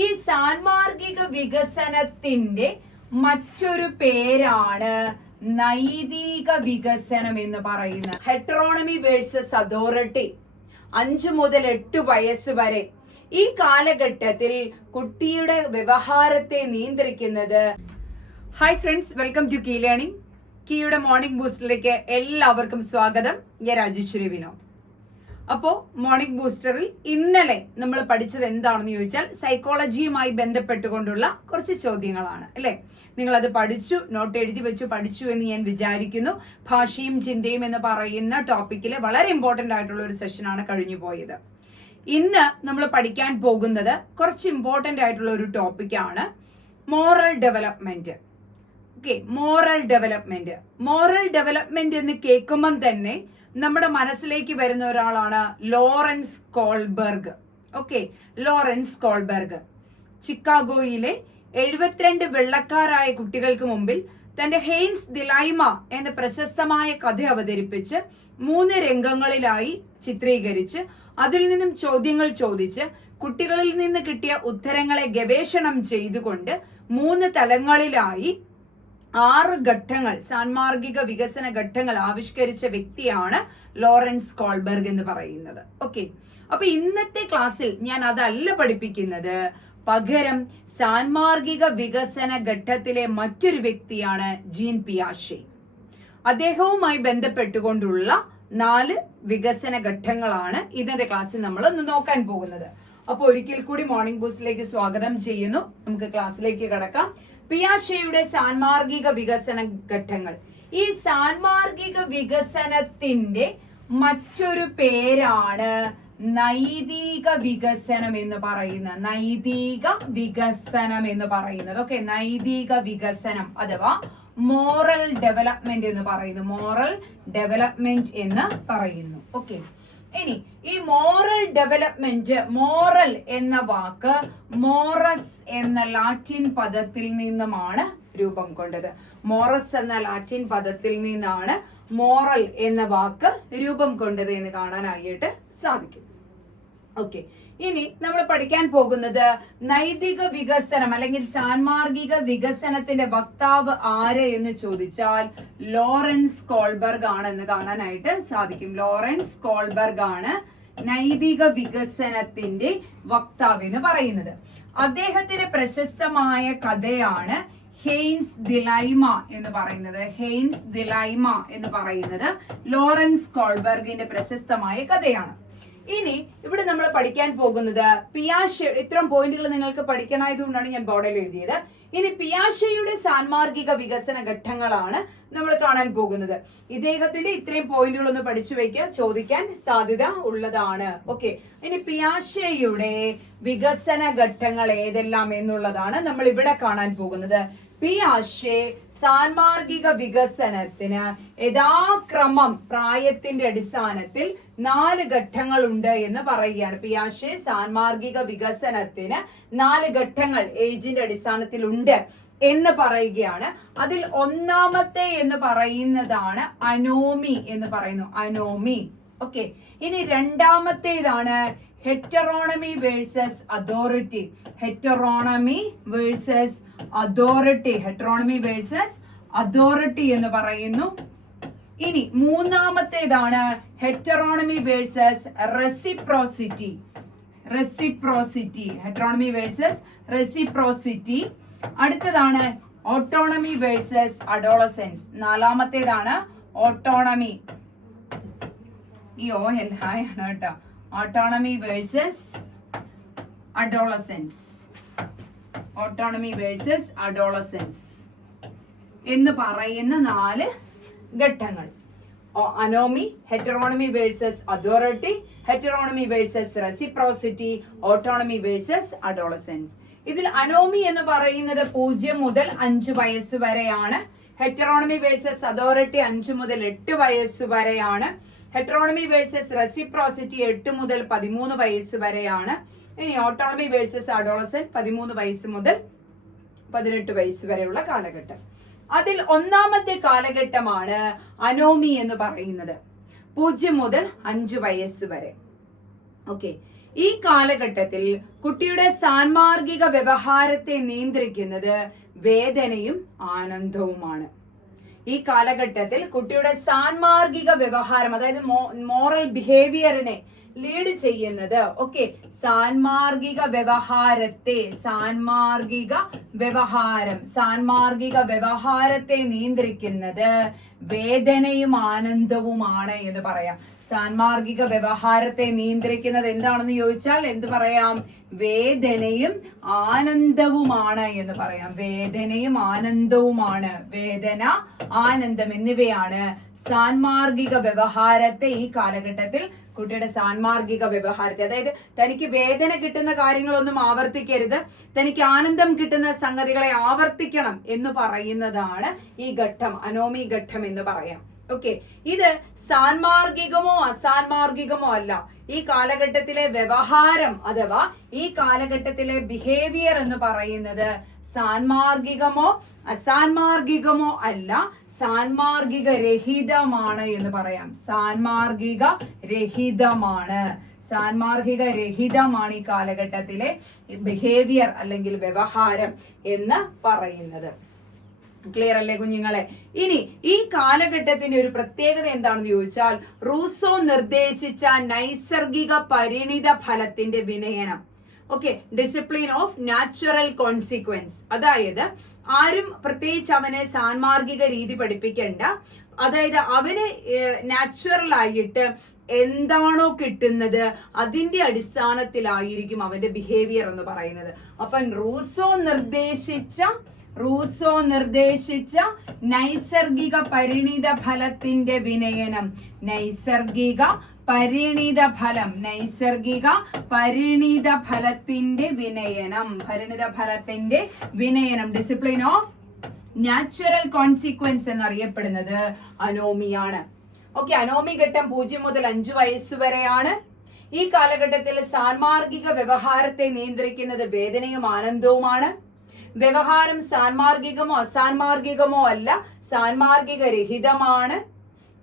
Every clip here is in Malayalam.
ഈ സാൻമാർഗിക വികസനത്തിന്റെ മറ്റൊരു പേരാണ് നൈതിക വികസനം എന്ന് പറയുന്നത്. ഹെറ്ററോണമി വേഴ്സസ് അതോറിറ്റി 5 മുതൽ 8 വയസ്സ് വരെ ഈ കാലഘട്ടത്തിൽ കുട്ടിയുടെ വ്യവഹാരത്തെ നിയന്ത്രിക്കുന്നത്. Hi friends, welcome to Key learning. കീയുടെ മോർണിംഗ് ബൂസ്റ്ററിലേക്ക് എല്ലാവർക്കും സ്വാഗതം. ഞാൻ രാജേശ്വരി വിനോ. അപ്പോൾ മോർണിംഗ് ബൂസ്റ്ററിൽ ഇന്നലെ നമ്മൾ പഠിച്ചത് എന്താണെന്ന് ചോദിച്ചാൽ സൈക്കോളജിയുമായി ബന്ധപ്പെട്ടുകൊണ്ടുള്ള കുറച്ച് ചോദ്യങ്ങളാണ് അല്ലേ. നിങ്ങളത് പഠിച്ചു, നോട്ട് എഴുതി വെച്ചു, പഠിച്ചു എന്ന് ഞാൻ വിചാരിക്കുന്നു. ഭാഷയും ചിന്തയും എന്ന് പറയുന്ന ടോപ്പിക്കിലെ വളരെ ഇമ്പോർട്ടൻ്റ് ആയിട്ടുള്ള ഒരു സെഷനാണ് കഴിഞ്ഞു പോയത്. ഇന്ന് നമ്മൾ പഠിക്കാൻ പോകുന്നത് കുറച്ച് ഇമ്പോർട്ടൻ്റ് ആയിട്ടുള്ള ഒരു ടോപ്പിക്കാണ് moral development. Okay, moral development എന്ന് കേൾക്കുമ്പം തന്നെ നമ്മുടെ മനസ്സിലേക്ക് വരുന്ന ഒരാളാണ് Lawrence Kohlberg. Okay, Lawrence Kohlberg ചിക്കാഗോയിലെ 72 വെള്ളക്കാരായ കുട്ടികൾക്ക് മുമ്പിൽ തന്റെ ഹെയ്ൻസ് ദിലൈമ എന്ന പ്രശസ്തമായ കഥ അവതരിപ്പിച്ച് 3 രംഗങ്ങളിലായി ചിത്രീകരിച്ച് അതിൽ നിന്നും ചോദ്യങ്ങൾ ചോദിച്ച് കുട്ടികളിൽ നിന്ന് കിട്ടിയ ഉത്തരങ്ങളെ ഗവേഷണം ചെയ്തുകൊണ്ട് 3 തലങ്ങളിലായി 6 ഘട്ടങ്ങൾ, സാൻമാർഗിക വികസന ഘട്ടങ്ങൾ ആവിഷ്കരിച്ച വ്യക്തിയാണ് ലോറൻസ് കോൾബർഗ് എന്ന് പറയുന്നത്. ഓക്കെ, അപ്പൊ ഇന്നത്തെ ക്ലാസ്സിൽ ഞാൻ അതല്ല പഠിപ്പിക്കുന്നത്, പകരം സാൻമാർഗിക വികസന ഘട്ടത്തിലെ മറ്റൊരു വ്യക്തിയാണ് ജീൻ പിയാഷെ. അദ്ദേഹവുമായി ബന്ധപ്പെട്ടുകൊണ്ടുള്ള 4 വികസന ഘട്ടങ്ങളാണ് ഇന്നത്തെ ക്ലാസ്സിൽ നമ്മൾ ഒന്ന് നോക്കാൻ പോകുന്നത്. അപ്പൊ ഒരിക്കൽ കൂടി മോർണിംഗ് ബൂസ്റ്റിലേക്ക് സ്വാഗതം ചെയ്യുന്നു. നമുക്ക് ക്ലാസ്സിലേക്ക് കടക്കാം. പിയാഷെയുടെ സാൻമാർഗിക വികസന ഘട്ടങ്ങൾ. ഈ സാൻമാർഗിക വികസനത്തിന്റെ മറ്റൊരു പേരാണ് നൈതിക വികസനം എന്ന് പറയുന്നത്. ഓക്കെ, നൈതിക വികസനം അഥവാ മോറൽ ഡെവലപ്മെന്റ് എന്ന് പറയുന്നു. ഓക്കെ, ഇനി ഈ മോറൽ ഡെവലപ്മെന്റ്, മോറൽ എന്ന വാക്ക് മോറസ് എന്ന ലാറ്റിൻ പദത്തിൽ നിന്നുമാണ് രൂപം കൊണ്ടത്. മോറസ് എന്ന ലാറ്റിൻ പദത്തിൽ നിന്നാണ് മോറൽ എന്ന വാക്ക് രൂപം കൊണ്ടത് എന്ന് കാണാനായിട്ട് സാധിക്കും. ഓക്കെ, ഇനി നമ്മൾ പഠിക്കാൻ പോകുന്നത് നൈതിക വികസനം അല്ലെങ്കിൽ സാൻമാർഗിക വികസനത്തിന്റെ വക്താവ് ആര് എന്ന് ചോദിച്ചാൽ ലോറൻസ് കോൾബർഗ് ആണെന്ന് കാണാനായിട്ട് സാധിക്കും. ലോറൻസ് കോൾബർഗ് ആണ് നൈതിക വികസനത്തിന്റെ വക്താവ് എന്ന് പറയുന്നത്. അദ്ദേഹത്തിന്റെ പ്രശസ്തമായ കഥയാണ് ഹെയ്ൻസ് ദിലൈമ എന്ന് പറയുന്നത് ലോറൻസ് കോൾബർഗിന്റെ പ്രശസ്തമായ കഥയാണ്. ഇനി ഇവിടെ നമ്മൾ പഠിക്കാൻ പോകുന്നത് പിയാഷെ. ഇത്തരം പോയിന്റുകൾ നിങ്ങൾക്ക് പഠിക്കണമായതുകൊണ്ടാണ് ഞാൻ ബോർഡിൽ എഴുതിയത്. ഇനി പിയാഷെയുടെ സാൻമാർഗിക വികസന ഘട്ടങ്ങളാണ് നമ്മൾ കാണാൻ പോകുന്നത്. ഇദ്ദേഹത്തിന്റെ ഇത്രയും പോയിന്റുകൾ ഒന്ന് പഠിച്ചു വയ്ക്കുക, ചോദിക്കാൻ സാധ്യത ഉള്ളതാണ്. ഓക്കെ, ഇനി പിയാഷെയുടെ വികസന ഘട്ടങ്ങൾ ഏതെല്ലാം എന്നുള്ളതാണ് നമ്മൾ ഇവിടെ കാണാൻ പോകുന്നത്. പിയാഷെ സാൻമാർഗിക വികസനത്തിന് യഥാക്രമം പ്രായത്തിന്റെ അടിസ്ഥാനത്തിൽ 4 ഘട്ടങ്ങളുണ്ട് എന്ന് പറയുകയാണ്. പിയാഷെ സാൻമാർഗിക വികസനത്തിന് 4 ഘട്ടങ്ങൾ ഏജിന്റെ അടിസ്ഥാനത്തിൽ ഉണ്ട് എന്ന് പറയുകയാണ്. അതിൽ ഒന്നാമത്തെ എന്ന് പറയുന്നതാണ് അനോമി എന്ന് പറയുന്നു. ഓക്കെ, ഇനി രണ്ടാമത്തേതാണ് ഹെറ്ററോണമി വേഴ്സസ് അതോറിറ്റി. എന്ന് പറയുന്നു. ഇനി മൂന്നാമത്തേതാണ് ഹെറ്ററോണമി വേഴ്സസ് റെസിപ്രോസിറ്റി. അടുത്തതാണ് ഓട്ടോണമി വേഴ്സസ് അഡോളസെൻസ്. നാലാമത്തേതാണ് ഓട്ടോണമി. ഈ ഹായ് ആണ് കേട്ടോ. ഓട്ടോണമി വേഴ്സസ് അഡോളസെൻസ് എന്ന് പറയുന്ന 4 ഘട്ടങ്ങൾ. Anomie, heteronomy versus authority, heteronomy versus reciprocity, autonomy versus adolescence. ഇതിൽ അനോമി എന്ന് പറയുന്നത് 0 മുതൽ 5 വയസ്സ് വരെയാണ്. ഹെറ്ററോണമി വേഴ്സസ് അതോറിറ്റി 5 മുതൽ 8 വയസ്സ് വരെയാണ്. ഹെറ്ററോണമി വേഴ്സസ് റെസിപ്രോസിറ്റി 8 മുതൽ 13 വയസ്സ് വരെയാണ്. ഇനി ഓട്ടോണമി വേഴ്സസ് അഡോളസെന്റ് 13 വയസ്സ് മുതൽ 18 വയസ്സ് വരെയുള്ള കാലഘട്ടം. അതിൽ ഒന്നാമത്തെ കാലഘട്ടമാണ് അനോമി എന്ന് പറയുന്നത്, 0 മുതൽ 5 വയസ്സ് വരെ. ഓക്കെ, ഈ കാലഘട്ടത്തിൽ കുട്ടിയുടെ സാൻമാർഗിക വ്യവഹാരത്തെ നിയന്ത്രിക്കുന്നത് വേദനയും ആനന്ദവുമാണ്. ഈ കാലഘട്ടത്തിൽ കുട്ടിയുടെ സാൻമാർഗിക വ്യവഹാരം, അതായത് മോറൽ ബിഹേവിയറിനെ ലീഡ് ചെയ്യുന്നത് സാൻമാർഗിക വ്യവഹാരത്തെ നിയന്ത്രിക്കുന്നത് വേദനയും ആനന്ദവുമാണ് എന്ന് പറയാം. സാൻമാർഗിക വ്യവഹാരത്തെ നിയന്ത്രിക്കുന്നത് എന്താണെന്ന് ചോദിച്ചാൽ എന്ത് പറയാം? വേദനയും ആനന്ദവുമാണ് എന്ന് പറയാം. വേദനയും ആനന്ദവുമാണ്. വേദന, ആനന്ദം എന്നിവയാണ് സാൻമാർഗിക വ്യവഹാരത്തെ, ഈ കാലഘട്ടത്തിൽ കുട്ടിയുടെ സാൻമാർഗിക വ്യവഹാരത്തെ, അതായത് തനിക്ക് വേദന കിട്ടുന്ന കാര്യങ്ങളൊന്നും ആവർത്തിക്കരുത്, തനിക്ക് ആനന്ദം കിട്ടുന്ന സംഗതികളെ ആവർത്തിക്കണം എന്ന് പറയുന്നതാണ് ഈ ഘട്ടം, അനോമി ഘട്ടം എന്ന് പറയാം. ഇത് സാൻമാർഗികമോ അസാൻമാർഗികമോ അല്ല. ഈ കാലഘട്ടത്തിലെ വ്യവഹാരം അഥവാ ഈ കാലഘട്ടത്തിലെ ബിഹേവിയർ എന്ന് പറയുന്നത് സാൻമാർഗികമോ അസാൻമാർഗികമോ അല്ല, സാൻമാർഗിക രഹിതമാണ് എന്ന് പറയാം. സാൻമാർഗിക രഹിതമാണ് ഈ കാലഘട്ടത്തിലെ ബിഹേവിയർ അല്ലെങ്കിൽ വ്യവഹാരം എന്ന് പറയുന്നത്. ക്ലിയർ അല്ലേ കുഞ്ഞുങ്ങളെ? ഇനി ഈ കാലഘട്ടത്തിന്റെ ഒരു പ്രത്യേകത എന്താണെന്ന് ചോദിച്ചാൽ റൂസോ നിർദ്ദേശിച്ച നൈസർഗിക പരിണിത ഫലത്തിന്റെ വിനയനം. Discipline of natural consequence. അതായത് ആരും പ്രത്യേകിച്ച് അവനെ സാൻമാർഗിക രീതി പഠിപ്പിക്കേണ്ട, അതായത് അവന് നാച്ചുറൽ ആയിട്ട് എന്താണോ കിട്ടുന്നത് അതിന്റെ അടിസ്ഥാനത്തിലായിരിക്കും അവന്റെ ബിഹേവിയർ എന്ന് പറയുന്നത്. അപ്പം റൂസോ നിർദ്ദേശിച്ച നൈസർഗിക പരിണിത ഫലത്തിന്റെ വിനയനം. നൈസർഗിക പരിണിത ഫലത്തിന്റെ വിനയനം. ഡിസിപ്ലിൻ ഓഫ് നാച്ചുറൽ കോൺസിക്വൻസ് എന്നറിയപ്പെടുന്നത് അനോമിയാണ്. അനോമി ഘട്ടം 0 മുതൽ 5 വയസ്സ് വരെയാണ്. ഈ കാലഘട്ടത്തിൽ സാൻമാർഗിക വ്യവഹാരത്തെ നിയന്ത്രിക്കുന്നത് വേദനയും ആനന്ദവുമാണ്. വ്യവഹാരം സാൻമാർഗികമോ അസാൻമാർഗികമോ അല്ല, സാൻമാർഗിക രഹിതമാണ്.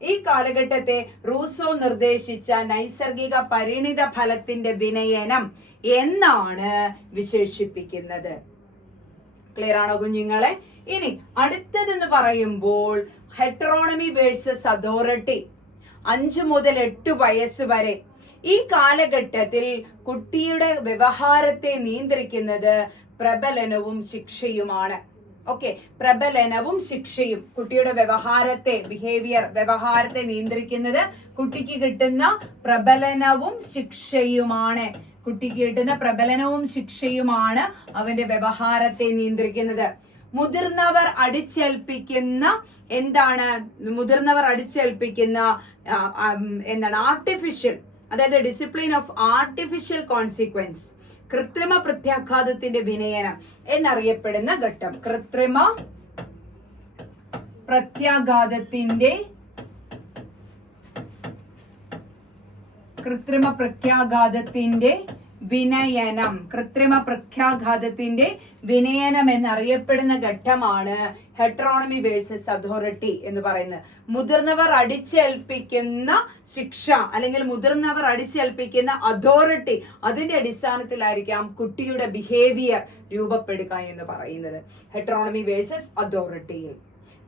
ഈ കാലഘട്ടത്തെ റൂസോ നിർദ്ദേശിച്ച നൈസർഗിക പരിണിത ഫലത്തിന്റെ വിനയനം എന്നാണ് വിശേഷിപ്പിക്കുന്നത്. ക്ലിയർ ആണോ കുഞ്ഞുങ്ങളെ? ഇനി അടുത്തതെന്ന് പറയുമ്പോൾ ഹെറ്ററോണമി വേഴ്സസ് അതോറിറ്റി. 5 മുതൽ 8 വയസ്സ് വരെ ഈ കാലഘട്ടത്തിൽ കുട്ടിയുടെ വ്യവഹാരത്തെ നിയന്ത്രിക്കുന്നത് പ്രബലനവും ശിക്ഷയുമാണ്. പ്രബലനവും ശിക്ഷയും. കുട്ടിയുടെ വ്യവഹാരത്തെ നിയന്ത്രിക്കുന്നത് കുട്ടിക്ക് കിട്ടുന്ന പ്രബലനവും ശിക്ഷയുമാണ് അവന്റെ വ്യവഹാരത്തെ നിയന്ത്രിക്കുന്നത്. മുതിർന്നവർ അടിച്ചേൽപ്പിക്കുന്ന ആർട്ടിഫിഷ്യൽ, അതായത് ഡിസിപ്ലിൻ ഓഫ് ആർട്ടിഫിഷ്യൽ കോൺസിക്വൻസ്, കൃത്രിമ പ്രത്യാഘാതത്തിന്റെ വിനയനം എന്നറിയപ്പെടുന്ന ഘട്ടം. കൃത്രിമ പ്രത്യാഘാതത്തിന്റെ വിനയനം എന്നറിയപ്പെടുന്ന ഘട്ടമാണ് ഹെറ്ററോണമി വേഴ്സസ് അതോറിറ്റി എന്ന് പറയുന്നത്. മുതിർന്നവർ അടിച്ചേൽപ്പിക്കുന്ന ശിക്ഷ അല്ലെങ്കിൽ മുതിർന്നവർ അടിച്ചേൽപ്പിക്കുന്ന അതോറിറ്റി, അതിന്റെ അടിസ്ഥാനത്തിലായിരിക്കാം കുട്ടിയുടെ ബിഹേവിയർ രൂപപ്പെടുക എന്ന് പറയുന്നത് ഹെറ്ററോണമി വേഴ്സസ് അതോറിറ്റിയിൽ.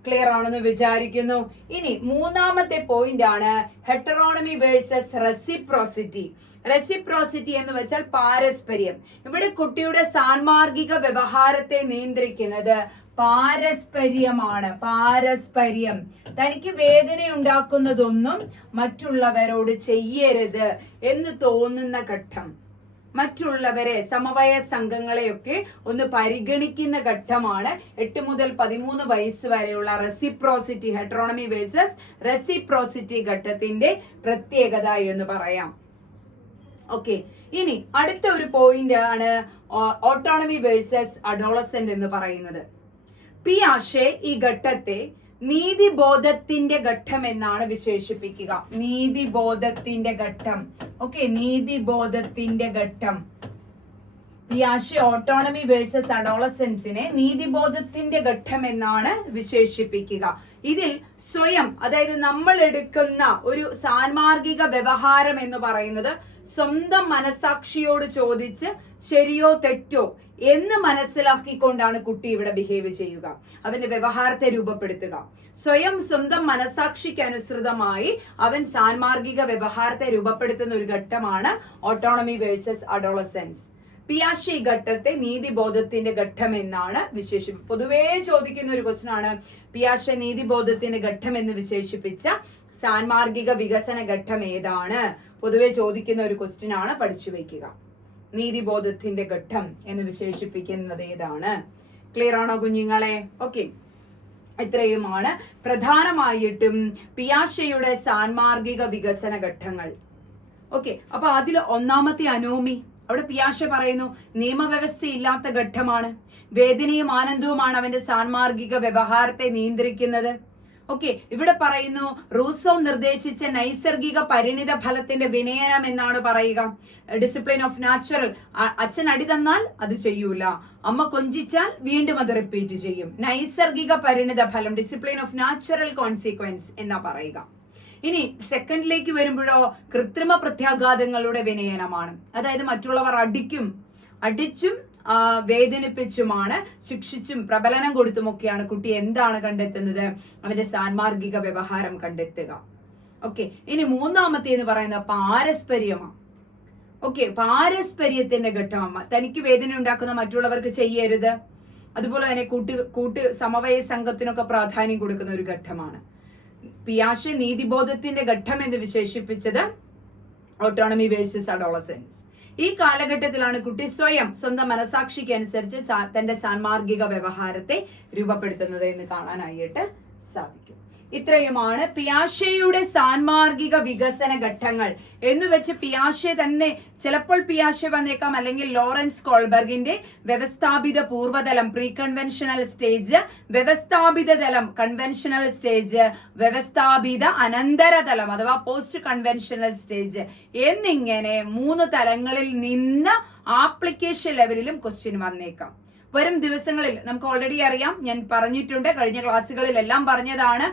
ക്ലിയർ ആണെന്ന് വിചാരിക്കുന്നു. ഇനി മൂന്നാമത്തെ പോയിന്റ് ആണ് ഹെറ്ററോണമി വേഴ്സസ് റെസിപ്രോസിറ്റി. റെസിപ്രോസിറ്റി എന്ന് വെച്ചാൽ പാരസ്പര്യം. ഇവിടെ കുട്ടിയുടെ സാൻമാർഗിക വ്യവഹാരത്തെ നിയന്ത്രിക്കുന്നത് പാരസ്പര്യം. തനിക്ക് വേദന ഉണ്ടാക്കുന്നതൊന്നും മറ്റുള്ളവരോട് ചെയ്യരുത് എന്ന് തോന്നുന്ന ഘട്ടം, മറ്റുള്ളവരെ സമവയ സംഘങ്ങളെയൊക്കെ ഒന്ന് പരിഗണിക്കുന്ന ഘട്ടമാണ് 8 മുതൽ 13 വയസ്സ് വരെയുള്ള റെസിപ്രോസിറ്റി, ഹെറ്ററോണമി വേഴ്സസ് റെസിപ്രോസിറ്റി ഘട്ടത്തിന്റെ പ്രത്യേകത എന്ന് പറയാം. ഇനി അടുത്ത ഒരു പോയിന്റ് ആണ് ഓട്ടോണമി വേഴ്സസ് അഡോളസെന്റ് എന്ന് പറയുന്നത്. പിയാഷെ ഈ ഘട്ടത്തെ നീതിബോധത്തിന്റെ ഘട്ടം എന്നാണ് വിശേഷിപ്പിക്കുക. നീതിബോധത്തിന്റെ ഘട്ടം. പിയാഷെ ഓട്ടോണമി വേഴ്സസ് അഡോളസൻസിനെ നീതിബോധത്തിന്റെ ഘട്ടം എന്നാണ് വിശേഷിപ്പിക്കുക. ഇതിൽ സ്വയം, അതായത് നമ്മൾ എടുക്കുന്ന ഒരു സാൻമാർഗിക വ്യവഹാരം എന്ന് പറയുന്നത് സ്വന്തം മനസാക്ഷിയോട് ചോദിച്ച് ശരിയോ തെറ്റോ എന്ന് മനസ്സിലാക്കിക്കൊണ്ടാണ് കുട്ടി ഇവിടെ ബിഹേവ് ചെയ്യുക, അവന്റെ വ്യവഹാരത്തെ രൂപപ്പെടുത്തുക. സ്വന്തം മനസാക്ഷിക്ക് അനുസൃതമായി അവൻ സാൻമാർഗിക വ്യവഹാരത്തെ രൂപപ്പെടുത്തുന്ന ഒരു ഘട്ടമാണ് ഓട്ടോണമി വേഴ്സസ് അഡോളസെൻസ്. പിയാഷെ ഘട്ടത്തെ നീതിബോധത്തിന്റെ ഘട്ടം എന്നാണ് പൊതുവേ ചോദിക്കുന്ന ഒരു ക്വസ്റ്റ്യൻ ആണ്. പിയാഷെ നീതിബോധത്തിന്റെ ഘട്ടം എന്ന് വിശേഷിപ്പിച്ച സാൻമാർഗിക വികസന ഘട്ടം ഏതാണ്? പൊതുവെ ചോദിക്കുന്ന ഒരു ക്വസ്റ്റ്യൻ ആണ്, പഠിച്ചു വെക്കുക. നീതിബോധത്തിന്റെ ഘട്ടം എന്ന് വിശേഷിപ്പിക്കുന്നത് ഏതാണ്? ക്ലിയർ ആണോ കുഞ്ഞുങ്ങളെ? ഓക്കെ, ഇത്രയുമാണ് പ്രധാനമായിട്ടും പിയാഷെയുടെ സാൻമാർഗിക വികസന ഘട്ടങ്ങൾ. ഓക്കെ, അപ്പൊ അതിൽ ഒന്നാമത്തെ അനോമി, അവിടെ പിയാഷെ പറയുന്നു നിയമവ്യവസ്ഥ ഇല്ലാത്ത ഘട്ടമാണ്, വേദനയും ആനന്ദവുമാണ് അവന്റെ സാൻമാർഗിക വ്യവഹാരത്തെ നിയന്ത്രിക്കുന്നത്. ഓക്കെ, ഇവിടെ പറയുന്നു റൂസോ നിർദ്ദേശിച്ച നൈസർഗിക പരിണിത ഫലത്തിന്റെ വിനയനം എന്നാണ് പറയുക. ഡിസിപ്ലിൻ ഓഫ് നാച്ചുറൽ, അച്ഛൻ അടി തന്നാൽ അത് ചെയ്യൂല, അമ്മ കൊഞ്ചിച്ചാൽ വീണ്ടും അത് റിപ്പീറ്റ് ചെയ്യും. നൈസർഗിക പരിണിത ഫലം, ഡിസിപ്ലിൻ ഓഫ് നാച്ചുറൽ കോൺസിക്വൻസ് എന്നാ പറയുക. ഇനി സെക്കൻഡിലേക്ക് വരുമ്പോഴോ കൃത്രിമ പ്രത്യാഘാതങ്ങളുടെ വിനയനമാണ്. അതായത് മറ്റുള്ളവർ അടിച്ചും വേദനിപ്പിച്ചുമാണ്, ശിക്ഷിച്ചും പ്രബലനം കൊടുത്തുമൊക്കെയാണ് കുട്ടി എന്താണ് കണ്ടെത്തുന്നത്? അവന്റെ സാൻമാർഗിക വ്യവഹാരം കണ്ടെത്തുക. ഓക്കെ, ഇനി മൂന്നാമത്തെ എന്ന് പറയുന്നത് പാരസ്പര്യമാണ്. ഓക്കെ, പാരസ്പര്യത്തിന്റെ ഘട്ടം. തനിക്ക് വേദന ഉണ്ടാക്കുന്ന മറ്റുള്ളവർക്ക് ചെയ്യരുത്. അതുപോലെ തന്നെ കൂട്ട് സമവയ സംഘത്തിനൊക്കെ പ്രാധാന്യം കൊടുക്കുന്ന ഒരു ഘട്ടമാണ്. പിയാഷെ നീതിബോധത്തിന്റെ ഘട്ടം എന്ന് വിശേഷിപ്പിച്ചത് ഓട്ടോണമി വേഴ്സസ് അഡോളസെൻസ്. ഈ കാലഘട്ടത്തിലാണ് കുട്ടി സ്വന്തം മനസാക്ഷിക്ക് അനുസരിച്ച് തന്റെ സാൻമാർഗിക വ്യവഹാരത്തെ രൂപപ്പെടുത്തുന്നത് എന്ന് കാണാനായിട്ട് സാധിക്കും. ഇത്രയുമാണ് പിയാഷെയുടെ സാൻമാർഗിക വികസന ഘട്ടങ്ങൾ എന്ന് വെച്ച് പിയാഷെ തന്നെ, ചിലപ്പോൾ പിയാഷെ വന്നേക്കാം, അല്ലെങ്കിൽ ലോറൻസ് കോൾബർഗിന്റെ വ്യവസ്ഥാപിത പൂർവ്വതലം പ്രീ കൺവെൻഷണൽ സ്റ്റേജ്, വ്യവസ്ഥാപിത തലം കൺവെൻഷണൽ സ്റ്റേജ്, വ്യവസ്ഥാപിത അനന്തരതലം അഥവാ പോസ്റ്റ് കൺവെൻഷണൽ സ്റ്റേജ് എന്നിങ്ങനെ 3 തലങ്ങളിൽ നിന്ന് ആപ്ലിക്കേഷൻ ലെവലിലും ക്വസ്റ്റ്യൻ വന്നേക്കാം. വരും ദിവസങ്ങളിൽ നമുക്ക് ഓൾറെഡി അറിയാം, ഞാൻ പറഞ്ഞിട്ടുണ്ട്, കഴിഞ്ഞ ക്ലാസ്സുകളിലെല്ലാം പറഞ്ഞതാണ്.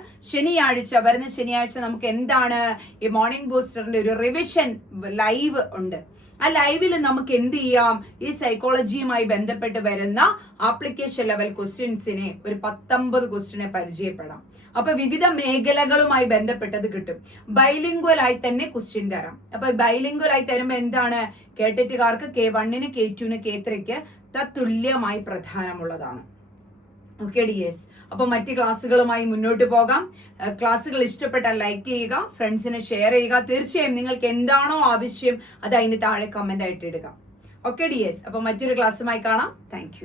വരുന്ന ശനിയാഴ്ച നമുക്ക് എന്താണ് ഈ മോർണിംഗ് ബൂസ്റ്ററിന്റെ ഒരു റിവിഷൻ ലൈവ് ഉണ്ട്. ആ ലൈവിൽ നമുക്ക് എന്ത് ചെയ്യാം? ഈ സൈക്കോളജിയുമായി ബന്ധപ്പെട്ട് വരുന്ന ആപ്ലിക്കേഷൻ ലെവൽ ക്വസ്റ്റ്യൻസിനെ ഒരു 19 ക്വസ്റ്റ്യനെ പരിചയപ്പെടാം. അപ്പൊ വിവിധ മേഖലകളുമായി ബന്ധപ്പെട്ടത് കിട്ടും. ബൈലിംഗ്വൽ ആയി തന്നെ ക്വസ്റ്റ്യൻ തരാം. അപ്പൊ ബൈലിംഗ്വൽ ആയി തരുമ്പോ എന്താണ്? കേട്ടിട്ടുകാർക്ക് K1, K2, K3 തത്തുല്യമായി പ്രധാനമുള്ളതാണ്. Okay dears, അപ്പൊ മറ്റ് ക്ലാസ്സുകളുമായി മുന്നോട്ട് പോകാം. ക്ലാസ്സുകൾ ഇഷ്ടപ്പെട്ടാൽ ലൈക്ക് ചെയ്യുക, ഫ്രണ്ട്സിന് ഷെയർ ചെയ്യുക. തീർച്ചയായും നിങ്ങൾക്ക് എന്താണോ ആവശ്യം അത് അതിന് താഴെ കമന്റ് ആയിട്ട് ഇടുക. ഓക്കെ ഡിയേഴ്സ്, അപ്പൊ മറ്റൊരു ക്ലാസ്സുമായി കാണാം. താങ്ക്